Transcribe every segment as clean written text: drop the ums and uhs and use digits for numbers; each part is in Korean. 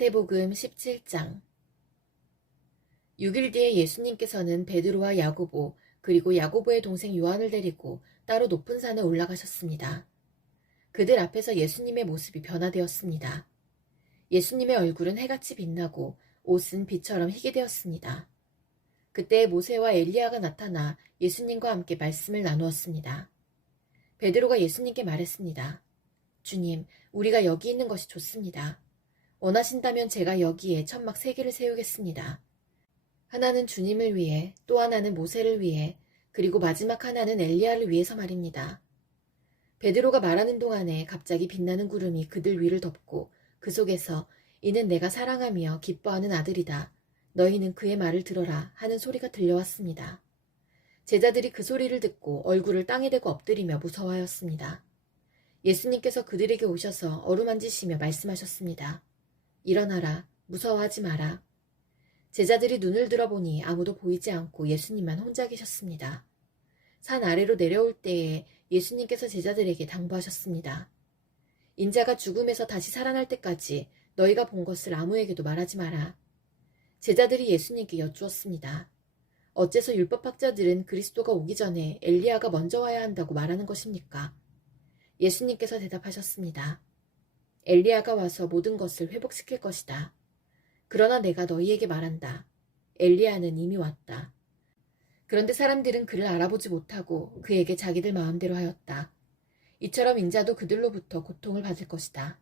마태복음 17장. 6일 뒤에 예수님께서는 베드로와 야고보 그리고 야고보의 동생 요한을 데리고 따로 높은 산에 올라가셨습니다. 그들 앞에서 예수님의 모습이 변화되었습니다. 예수님의 얼굴은 해같이 빛나고 옷은 빛처럼 희게 되었습니다. 그때 모세와 엘리야가 나타나 예수님과 함께 말씀을 나누었습니다. 베드로가 예수님께 말했습니다. 주님, 우리가 여기 있는 것이 좋습니다. 원하신다면 제가 여기에 천막 3개를 세우겠습니다. 하나는 주님을 위해, 또 하나는 모세를 위해, 그리고 마지막 하나는 엘리야를 위해서 말입니다. 베드로가 말하는 동안에 갑자기 빛나는 구름이 그들 위를 덮고 그 속에서 이는 내가 사랑하며 기뻐하는 아들이다. 너희는 그의 말을 들어라 하는 소리가 들려왔습니다. 제자들이 그 소리를 듣고 얼굴을 땅에 대고 엎드리며 무서워하였습니다. 예수님께서 그들에게 오셔서 어루만지시며 말씀하셨습니다. 일어나라, 무서워하지 마라. 제자들이 눈을 들어보니 아무도 보이지 않고 예수님만 혼자 계셨습니다. 산 아래로 내려올 때에 예수님께서 제자들에게 당부하셨습니다. 인자가 죽음에서 다시 살아날 때까지 너희가 본 것을 아무에게도 말하지 마라. 제자들이 예수님께 여쭈었습니다. 어째서 율법학자들은 그리스도가 오기 전에 엘리야가 먼저 와야 한다고 말하는 것입니까? 예수님께서 대답하셨습니다. 엘리야가 와서 모든 것을 회복시킬 것이다. 그러나 내가 너희에게 말한다. 엘리야는 이미 왔다. 그런데 사람들은 그를 알아보지 못하고 그에게 자기들 마음대로 하였다. 이처럼 인자도 그들로부터 고통을 받을 것이다.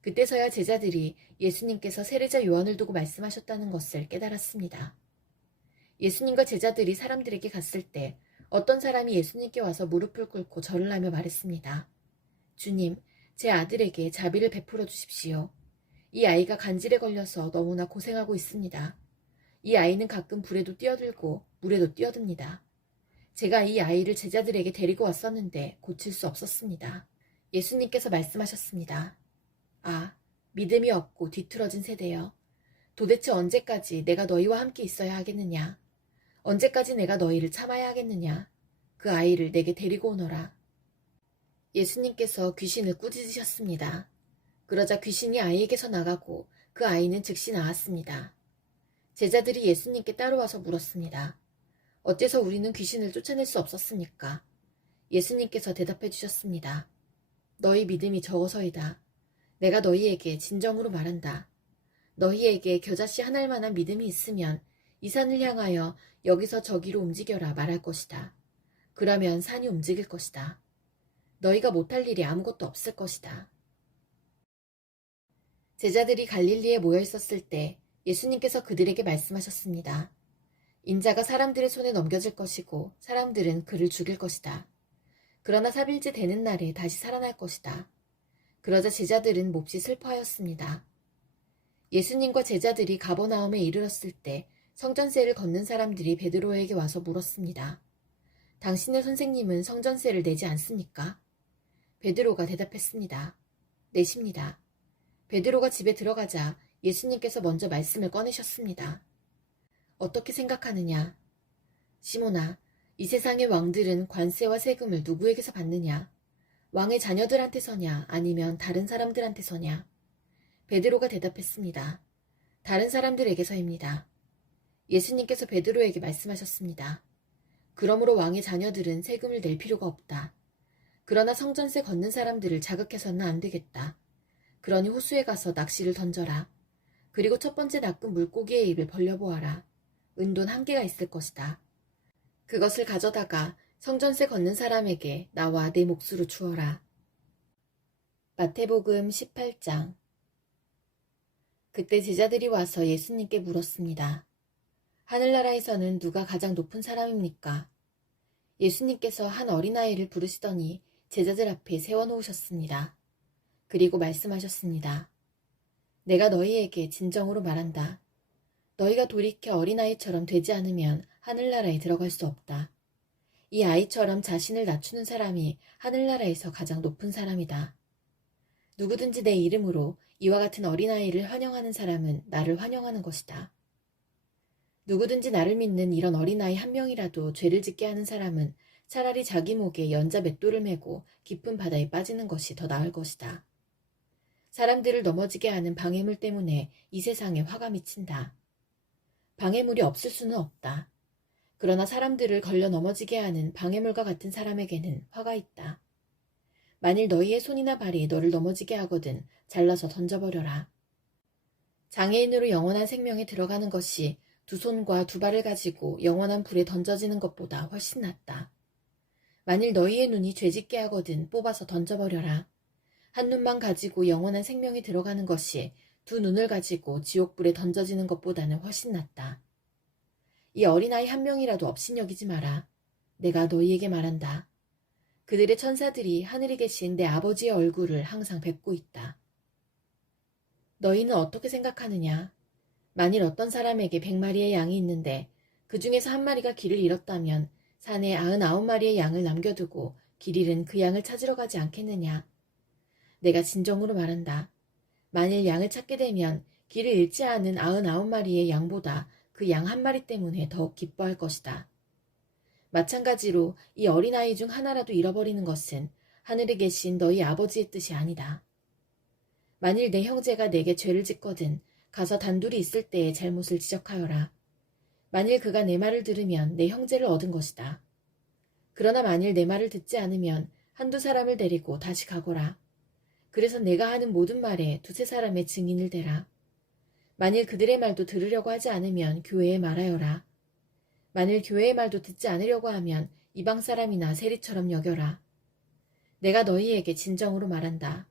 그때서야 제자들이 예수님께서 세례자 요한을 두고 말씀하셨다는 것을 깨달았습니다. 예수님과 제자들이 사람들에게 갔을 때 어떤 사람이 예수님께 와서 무릎을 꿇고 절을 하며 말했습니다. 주님, 제 아들에게 자비를 베풀어 주십시오. 이 아이가 간질에 걸려서 너무나 고생하고 있습니다. 이 아이는 가끔 불에도 뛰어들고 물에도 뛰어듭니다. 제가 이 아이를 제자들에게 데리고 왔었는데 고칠 수 없었습니다. 예수님께서 말씀하셨습니다. 아, 믿음이 없고 뒤틀어진 세대여. 도대체 언제까지 내가 너희와 함께 있어야 하겠느냐? 언제까지 내가 너희를 참아야 하겠느냐? 그 아이를 내게 데리고 오너라. 예수님께서 귀신을 꾸짖으셨습니다. 그러자 귀신이 아이에게서 나가고 그 아이는 즉시 나았습니다. 제자들이 예수님께 따라와서 물었습니다. 어째서 우리는 귀신을 쫓아낼 수 없었습니까? 예수님께서 대답해 주셨습니다. 너희 믿음이 적어서이다. 내가 너희에게 진정으로 말한다. 너희에게 겨자씨 한 알만한 믿음이 있으면 이 산을 향하여 여기서 저기로 움직여라 말할 것이다. 그러면 산이 움직일 것이다. 너희가 못할 일이 아무것도 없을 것이다. 제자들이 갈릴리에 모여 있었을 때 예수님께서 그들에게 말씀하셨습니다. 인자가 사람들의 손에 넘겨질 것이고 사람들은 그를 죽일 것이다. 그러나 3일째 되는 날에 다시 살아날 것이다. 그러자 제자들은 몹시 슬퍼하였습니다. 예수님과 제자들이 가버나움에 이르렀을 때 성전세를 걷는 사람들이 베드로에게 와서 물었습니다. 당신의 선생님은 성전세를 내지 않습니까? 베드로가 대답했습니다. 내십니다. 베드로가 집에 들어가자 예수님께서 먼저 말씀을 꺼내셨습니다. 어떻게 생각하느냐? 시몬아, 이 세상의 왕들은 관세와 세금을 누구에게서 받느냐? 왕의 자녀들한테서냐 아니면 다른 사람들한테서냐? 베드로가 대답했습니다. 다른 사람들에게서입니다. 예수님께서 베드로에게 말씀하셨습니다. 그러므로 왕의 자녀들은 세금을 낼 필요가 없다. 그러나 성전세 걷는 사람들을 자극해서는 안 되겠다. 그러니 호수에 가서 낚시를 던져라. 그리고 첫 번째 낚은 물고기의 입을 벌려보아라. 은돈 1개가 있을 것이다. 그것을 가져다가 성전세 걷는 사람에게 나와 내 몫으로 주어라. 마태복음 18장. 그때 제자들이 와서 예수님께 물었습니다. 하늘나라에서는 누가 가장 높은 사람입니까? 예수님께서 한 어린아이를 부르시더니 제자들 앞에 세워놓으셨습니다. 그리고 말씀하셨습니다. 내가 너희에게 진정으로 말한다. 너희가 돌이켜 어린아이처럼 되지 않으면 하늘나라에 들어갈 수 없다. 이 아이처럼 자신을 낮추는 사람이 하늘나라에서 가장 높은 사람이다. 누구든지 내 이름으로 이와 같은 어린아이를 환영하는 사람은 나를 환영하는 것이다. 누구든지 나를 믿는 이런 어린아이 1명이라도 죄를 짓게 하는 사람은 차라리 자기 목에 연자 맷돌을 메고 깊은 바다에 빠지는 것이 더 나을 것이다. 사람들을 넘어지게 하는 방해물 때문에 이 세상에 화가 미친다. 방해물이 없을 수는 없다. 그러나 사람들을 걸려 넘어지게 하는 방해물과 같은 사람에게는 화가 있다. 만일 너희의 손이나 발이 너를 넘어지게 하거든 잘라서 던져버려라. 장애인으로 영원한 생명에 들어가는 것이 두 손과 두 발을 가지고 영원한 불에 던져지는 것보다 훨씬 낫다. 만일 너희의 눈이 죄짓게 하거든 뽑아서 던져버려라. 한 눈만 가지고 영원한 생명에 들어가는 것이 두 눈을 가지고 지옥불에 던져지는 것보다는 훨씬 낫다. 이 어린아이 한 명이라도 업신여기지 마라. 내가 너희에게 말한다. 그들의 천사들이 하늘에 계신 내 아버지의 얼굴을 항상 뵙고 있다. 너희는 어떻게 생각하느냐? 만일 어떤 사람에게 100마리의 양이 있는데 그 중에서 한 마리가 길을 잃었다면 산에 99마리의 양을 남겨두고 길 잃은 그 양을 찾으러 가지 않겠느냐? 내가 진정으로 말한다. 만일 양을 찾게 되면 길을 잃지 않은 99마리의 양보다 그 양 한 마리 때문에 더욱 기뻐할 것이다. 마찬가지로 이 어린아이 중 하나라도 잃어버리는 것은 하늘에 계신 너희 아버지의 뜻이 아니다. 만일 내 형제가 내게 죄를 짓거든 가서 단둘이 있을 때의 잘못을 지적하여라. 만일 그가 내 말을 들으면 내 형제를 얻은 것이다. 그러나 만일 내 말을 듣지 않으면 한두 사람을 데리고 다시 가거라. 그래서 내가 하는 모든 말에 두세 사람의 증인을 대라. 만일 그들의 말도 들으려고 하지 않으면 교회에 말하여라. 만일 교회의 말도 듣지 않으려고 하면 이방 사람이나 세리처럼 여겨라. 내가 너희에게 진정으로 말한다.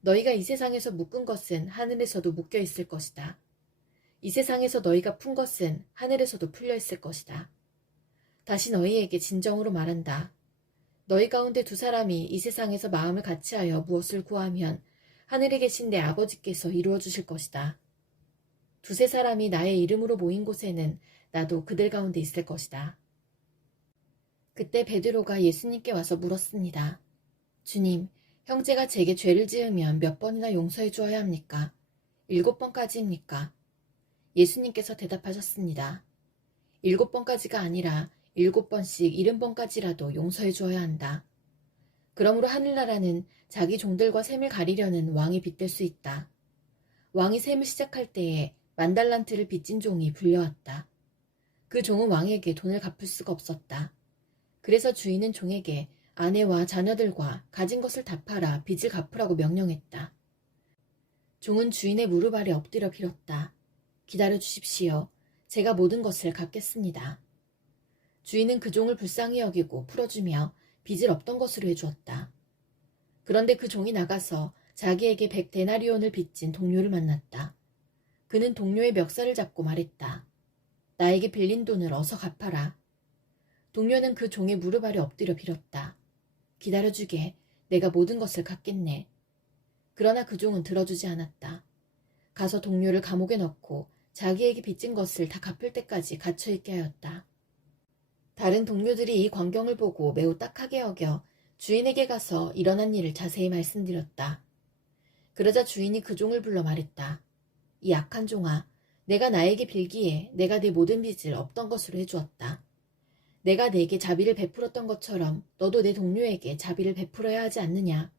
너희가 이 세상에서 묶은 것은 하늘에서도 묶여 있을 것이다. 이 세상에서 너희가 푼 것은 하늘에서도 풀려 있을 것이다. 다시 너희에게 진정으로 말한다. 너희 가운데 두 사람이 이 세상에서 마음을 같이하여 무엇을 구하면 하늘에 계신 내 아버지께서 이루어 주실 것이다. 두세 사람이 나의 이름으로 모인 곳에는 나도 그들 가운데 있을 것이다. 그때 베드로가 예수님께 와서 물었습니다. 주님, 형제가 제게 죄를 지으면 몇 번이나 용서해 주어야 합니까? 7번까지입니까? 예수님께서 대답하셨습니다. 7번까지가 아니라 7번씩 70번까지라도 용서해 주어야 한다. 그러므로 하늘나라는 자기 종들과 셈을 가리려는 왕이 빗댈 수 있다. 왕이 셈을 시작할 때에 10,000달란트를 빚진 종이 불려왔다. 그 종은 왕에게 돈을 갚을 수가 없었다. 그래서 주인은 종에게 아내와 자녀들과 가진 것을 다 팔아 빚을 갚으라고 명령했다. 종은 주인의 무릎 아래 엎드려 빌었다. 기다려 주십시오. 제가 모든 것을 갚겠습니다. 주인은 그 종을 불쌍히 여기고 풀어주며 빚을 없던 것으로 해주었다. 그런데 그 종이 나가서 자기에게 100데나리온을 빚진 동료를 만났다. 그는 동료의 멱살을 잡고 말했다. 나에게 빌린 돈을 어서 갚아라. 동료는 그 종의 무릎 아래 엎드려 빌었다. 기다려주게. 내가 모든 것을 갚겠네. 그러나 그 종은 들어주지 않았다. 가서 동료를 감옥에 넣고 자기에게 빚진 것을 다 갚을 때까지 갇혀있게 하였다. 다른 동료들이 이 광경을 보고 매우 딱하게 여겨 주인에게 가서 일어난 일을 자세히 말씀드렸다. 그러자 주인이 그 종을 불러 말했다. 이 악한 종아, 내가 나에게 빌기에 내가 네 모든 빚을 없던 것으로 해주었다. 내가 내게 자비를 베풀었던 것처럼 너도 내 동료에게 자비를 베풀어야 하지 않느냐.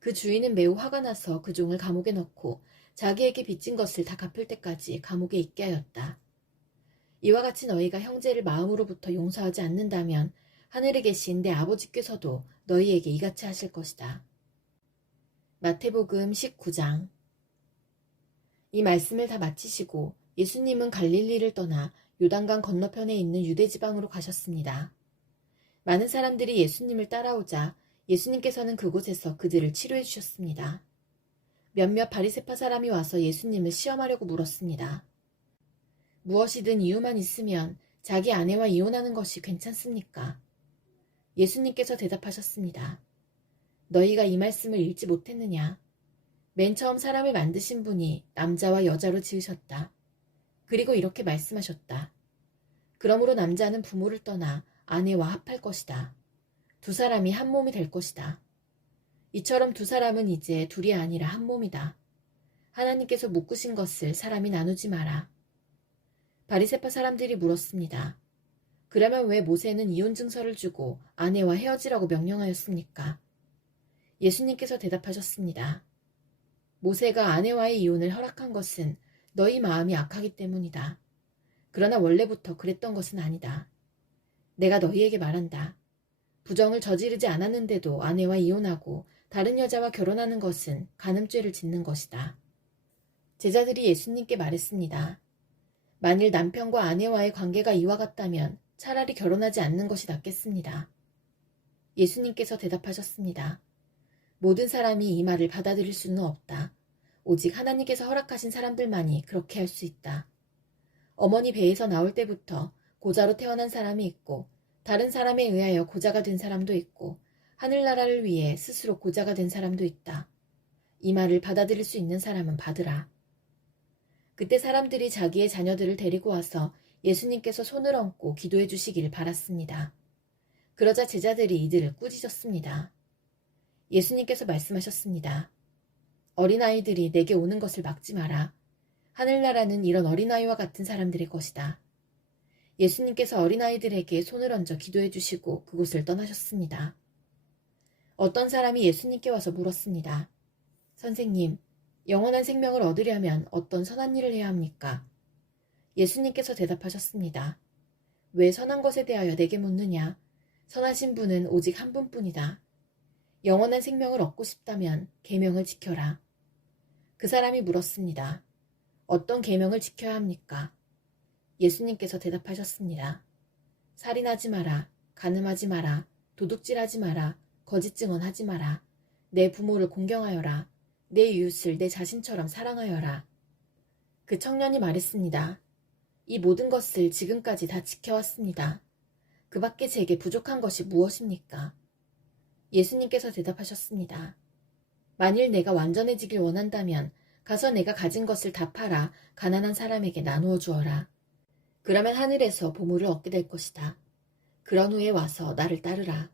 그 주인은 매우 화가 나서 그 종을 감옥에 넣고 자기에게 빚진 것을 다 갚을 때까지 감옥에 있게 하였다. 이와 같이 너희가 형제를 마음으로부터 용서하지 않는다면 하늘에 계신 내 아버지께서도 너희에게 이같이 하실 것이다. 마태복음 19장. 이 말씀을 다 마치시고 예수님은 갈릴리를 떠나 요단강 건너편에 있는 유대지방으로 가셨습니다. 많은 사람들이 예수님을 따라오자 예수님께서는 그곳에서 그들을 치료해 주셨습니다. 몇몇 바리새파 사람이 와서 예수님을 시험하려고 물었습니다. 무엇이든 이유만 있으면 자기 아내와 이혼하는 것이 괜찮습니까? 예수님께서 대답하셨습니다. 너희가 이 말씀을 읽지 못했느냐? 맨 처음 사람을 만드신 분이 남자와 여자로 지으셨다. 그리고 이렇게 말씀하셨다. 그러므로 남자는 부모를 떠나 아내와 합할 것이다. 두 사람이 한 몸이 될 것이다. 이처럼 두 사람은 이제 둘이 아니라 한 몸이다. 하나님께서 묶으신 것을 사람이 나누지 마라. 바리새파 사람들이 물었습니다. 그러면 왜 모세는 이혼 증서를 주고 아내와 헤어지라고 명령하였습니까? 예수님께서 대답하셨습니다. 모세가 아내와의 이혼을 허락한 것은 너희 마음이 악하기 때문이다. 그러나 원래부터 그랬던 것은 아니다. 내가 너희에게 말한다. 부정을 저지르지 않았는데도 아내와 이혼하고 다른 여자와 결혼하는 것은 간음죄를 짓는 것이다. 제자들이 예수님께 말했습니다. 만일 남편과 아내와의 관계가 이와 같다면 차라리 결혼하지 않는 것이 낫겠습니다. 예수님께서 대답하셨습니다. 모든 사람이 이 말을 받아들일 수는 없다. 오직 하나님께서 허락하신 사람들만이 그렇게 할 수 있다. 어머니 배에서 나올 때부터 고자로 태어난 사람이 있고 다른 사람에 의하여 고자가 된 사람도 있고 하늘나라를 위해 스스로 고자가 된 사람도 있다. 이 말을 받아들일 수 있는 사람은 받으라. 그때 사람들이 자기의 자녀들을 데리고 와서 예수님께서 손을 얹고 기도해 주시길 바랐습니다. 그러자 제자들이 이들을 꾸짖었습니다. 예수님께서 말씀하셨습니다. 어린아이들이 내게 오는 것을 막지 마라. 하늘나라는 이런 어린아이와 같은 사람들의 것이다. 예수님께서 어린아이들에게 손을 얹어 기도해 주시고 그곳을 떠나셨습니다. 어떤 사람이 예수님께 와서 물었습니다. 선생님, 영원한 생명을 얻으려면 어떤 선한 일을 해야 합니까? 예수님께서 대답하셨습니다. 왜 선한 것에 대하여 내게 묻느냐? 선하신 분은 오직 한 분뿐이다. 영원한 생명을 얻고 싶다면 계명을 지켜라. 그 사람이 물었습니다. 어떤 계명을 지켜야 합니까? 예수님께서 대답하셨습니다. 살인하지 마라, 간음하지 마라, 도둑질하지 마라, 거짓 증언하지 마라, 내 부모를 공경하여라, 내 이웃을 내 자신처럼 사랑하여라. 그 청년이 말했습니다. 이 모든 것을 지금까지 다 지켜왔습니다. 그 밖에 제게 부족한 것이 무엇입니까? 예수님께서 대답하셨습니다. 만일 내가 완전해지길 원한다면 가서 내가 가진 것을 다 팔아 가난한 사람에게 나누어 주어라. 그러면 하늘에서 보물을 얻게 될 것이다. 그런 후에 와서 나를 따르라.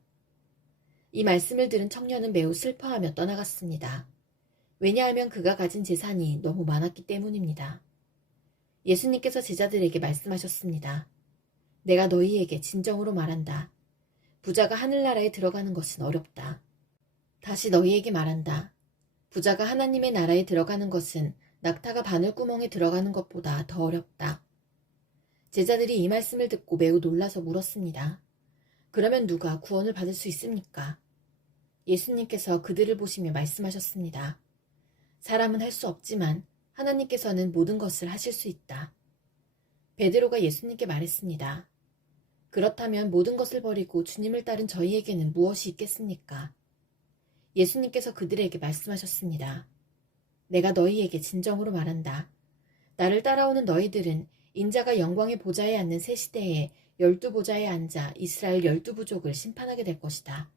이 말씀을 들은 청년은 매우 슬퍼하며 떠나갔습니다. 왜냐하면 그가 가진 재산이 너무 많았기 때문입니다. 예수님께서 제자들에게 말씀하셨습니다. 내가 너희에게 진정으로 말한다. 부자가 하늘나라에 들어가는 것은 어렵다. 다시 너희에게 말한다. 부자가 하나님의 나라에 들어가는 것은 낙타가 바늘구멍에 들어가는 것보다 더 어렵다. 제자들이 이 말씀을 듣고 매우 놀라서 물었습니다. 그러면 누가 구원을 받을 수 있습니까? 예수님께서 그들을 보시며 말씀하셨습니다. 사람은 할 수 없지만 하나님께서는 모든 것을 하실 수 있다. 베드로가 예수님께 말했습니다. 그렇다면 모든 것을 버리고 주님을 따른 저희에게는 무엇이 있겠습니까? 예수님께서 그들에게 말씀하셨습니다. 내가 너희에게 진정으로 말한다. 나를 따라오는 너희들은 인자가 영광의 보좌에 앉는 새 시대에 12보좌에 앉아 이스라엘 12부족을 심판하게 될 것이다.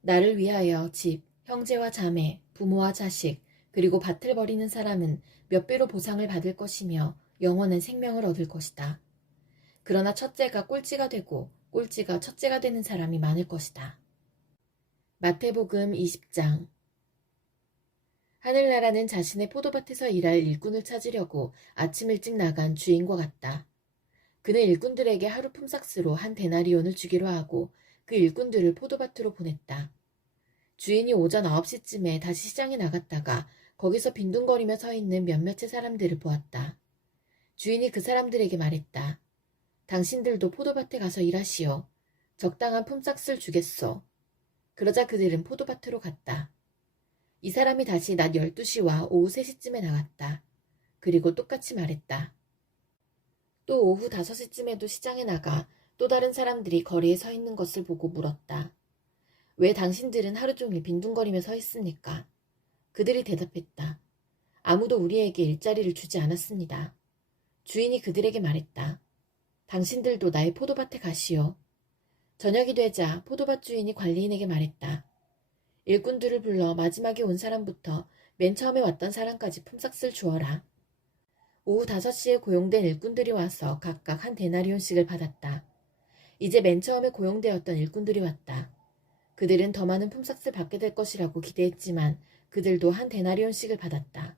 나를 위하여 집, 형제와 자매, 부모와 자식, 그리고 밭을 버리는 사람은 몇 배로 보상을 받을 것이며 영원한 생명을 얻을 것이다. 그러나 첫째가 꼴찌가 되고 꼴찌가 첫째가 되는 사람이 많을 것이다. 마태복음 20장. 하늘나라는 자신의 포도밭에서 일할 일꾼을 찾으려고 아침 일찍 나간 주인과 같다. 그는 일꾼들에게 하루 품삯으로 한 데나리온을 주기로 하고 그 일꾼들을 포도밭으로 보냈다. 주인이 오전 9시쯤에 다시 시장에 나갔다가 거기서 빈둥거리며 서 있는 몇몇의 사람들을 보았다. 주인이 그 사람들에게 말했다. 당신들도 포도밭에 가서 일하시오. 적당한 품삯을 주겠소. 그러자 그들은 포도밭으로 갔다. 이 사람이 다시 낮 12시와 오후 3시쯤에 나갔다. 그리고 똑같이 말했다. 또 오후 5시쯤에도 시장에 나가 또 다른 사람들이 거리에 서 있는 것을 보고 물었다. 왜 당신들은 하루 종일 빈둥거리며 서 있습니까? 그들이 대답했다. 아무도 우리에게 일자리를 주지 않았습니다. 주인이 그들에게 말했다. 당신들도 나의 포도밭에 가시오. 저녁이 되자 포도밭 주인이 관리인에게 말했다. 일꾼들을 불러 마지막에 온 사람부터 맨 처음에 왔던 사람까지 품삯을 주어라. 오후 5시에 고용된 일꾼들이 와서 각각 한 데나리온씩을 받았다. 이제 맨 처음에 고용되었던 일꾼들이 왔다. 그들은 더 많은 품삯을 받게 될 것이라고 기대했지만 그들도 한 데나리온씩을 받았다.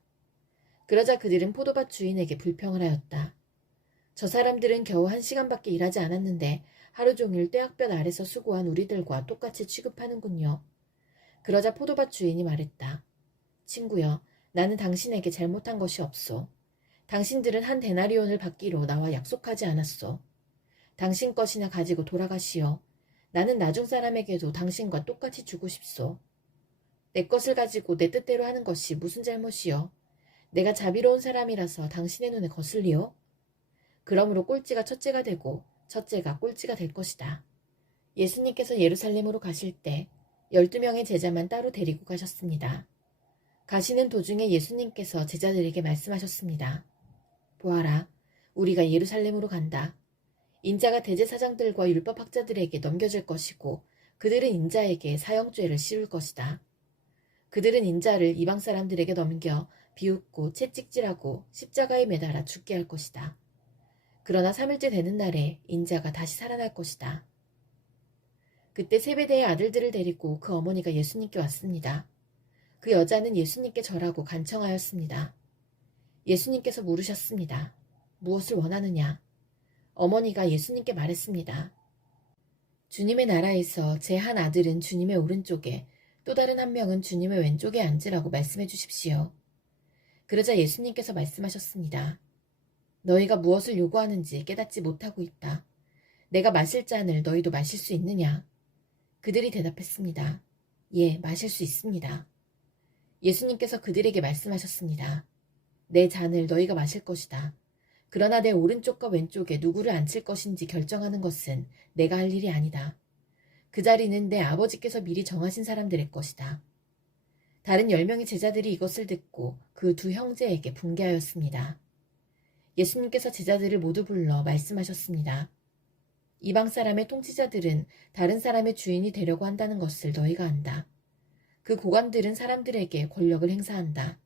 그러자 그들은 포도밭 주인에게 불평을 하였다. 저 사람들은 겨우 1시간밖에 일하지 않았는데 하루 종일 뙤약볕 아래서 수고한 우리들과 똑같이 취급하는군요. 그러자 포도밭 주인이 말했다. 친구여, 나는 당신에게 잘못한 것이 없소. 당신들은 한 데나리온을 받기로 나와 약속하지 않았소. 당신 것이나 가지고 돌아가시오. 나는 나중 사람에게도 당신과 똑같이 주고 싶소. 내 것을 가지고 내 뜻대로 하는 것이 무슨 잘못이요? 내가 자비로운 사람이라서 당신의 눈에 거슬리오? 그러므로 꼴찌가 첫째가 되고 첫째가 꼴찌가 될 것이다. 예수님께서 예루살렘으로 가실 때 12명의 제자만 따로 데리고 가셨습니다. 가시는 도중에 예수님께서 제자들에게 말씀하셨습니다. 보아라, 우리가 예루살렘으로 간다. 인자가 대제사장들과 율법학자들에게 넘겨질 것이고 그들은 인자에게 사형죄를 씌울 것이다. 그들은 인자를 이방 사람들에게 넘겨 비웃고 채찍질하고 십자가에 매달아 죽게 할 것이다. 그러나 3일째 되는 날에 인자가 다시 살아날 것이다. 그때 세베대의 아들들을 데리고 그 어머니가 예수님께 왔습니다. 그 여자는 예수님께 절하고 간청하였습니다. 예수님께서 물으셨습니다. 무엇을 원하느냐? 어머니가 예수님께 말했습니다. 주님의 나라에서 제 한 아들은 주님의 오른쪽에 또 다른 한 명은 주님의 왼쪽에 앉으라고 말씀해 주십시오. 그러자 예수님께서 말씀하셨습니다. 너희가 무엇을 요구하는지 깨닫지 못하고 있다. 내가 마실 잔을 너희도 마실 수 있느냐? 그들이 대답했습니다. 예, 마실 수 있습니다. 예수님께서 그들에게 말씀하셨습니다. 내 잔을 너희가 마실 것이다. 그러나 내 오른쪽과 왼쪽에 누구를 앉힐 것인지 결정하는 것은 내가 할 일이 아니다. 그 자리는 내 아버지께서 미리 정하신 사람들의 것이다. 다른 10명의 제자들이 이것을 듣고 그 두 형제에게 분개하였습니다. 예수님께서 제자들을 모두 불러 말씀하셨습니다. 이방 사람의 통치자들은 다른 사람의 주인이 되려고 한다는 것을 너희가 안다. 그 고관들은 사람들에게 권력을 행사한다.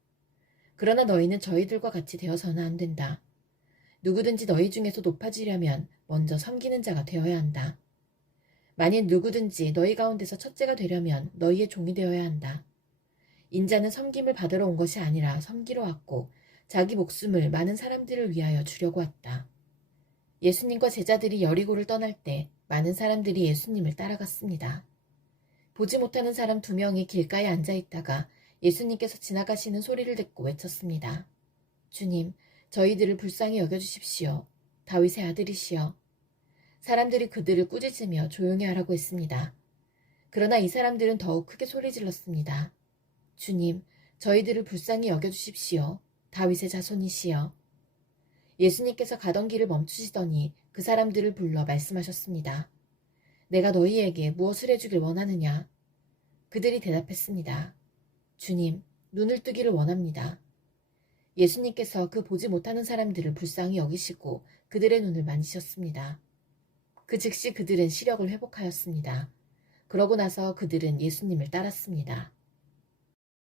그러나 너희는 저희들과 같이 되어서는 안 된다. 누구든지 너희 중에서 높아지려면 먼저 섬기는 자가 되어야 한다. 만일 누구든지 너희 가운데서 첫째가 되려면 너희의 종이 되어야 한다. 인자는 섬김을 받으러 온 것이 아니라 섬기러 왔고 자기 목숨을 많은 사람들을 위하여 주려고 왔다. 예수님과 제자들이 여리고를 떠날 때 많은 사람들이 예수님을 따라갔습니다. 보지 못하는 사람 2명이 길가에 앉아 있다가 예수님께서 지나가시는 소리를 듣고 외쳤습니다. 주님, 저희들을 불쌍히 여겨주십시오. 다윗의 아들이시여. 사람들이 그들을 꾸짖으며 조용히 하라고 했습니다. 그러나 이 사람들은 더욱 크게 소리 질렀습니다. 주님, 저희들을 불쌍히 여겨주십시오. 다윗의 자손이시여. 예수님께서 가던 길을 멈추시더니 그 사람들을 불러 말씀하셨습니다. 내가 너희에게 무엇을 해주길 원하느냐? 그들이 대답했습니다. 주님, 눈을 뜨기를 원합니다. 예수님께서 그 보지 못하는 사람들을 불쌍히 여기시고 그들의 눈을 만지셨습니다. 그 즉시 그들은 시력을 회복하였습니다. 그러고 나서 그들은 예수님을 따랐습니다.